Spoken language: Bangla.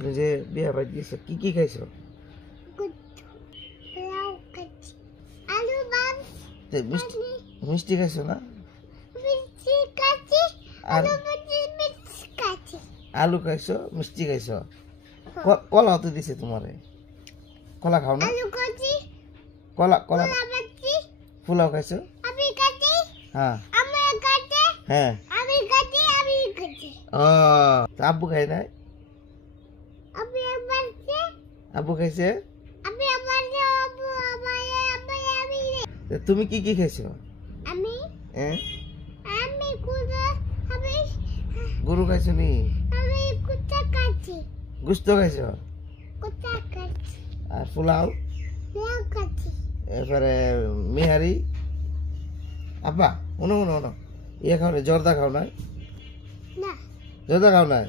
তুমি যে বিয়া বাড়ি গেছো কি খাইছো? মিষ্টি খাইছো না? আর আলু খাইছো, মিষ্টি খাইছো, কলা তো দিছে তোমারে। কলা খাও না? কলা কলা পোলাও খাইছো? হ্যাঁ হ্যাঁ। ও আব্বু খাই নাই? আব্বু খাইছে? তুমি কি খাইছো? গরু খাইছো নি? গুস্ত খাইছো? আর পোলাও? এরপরে মিহারি? আব্বা উনো উনো উনো ইয়ে খাও না, জর্দা খাও না? জর্দা খাও না?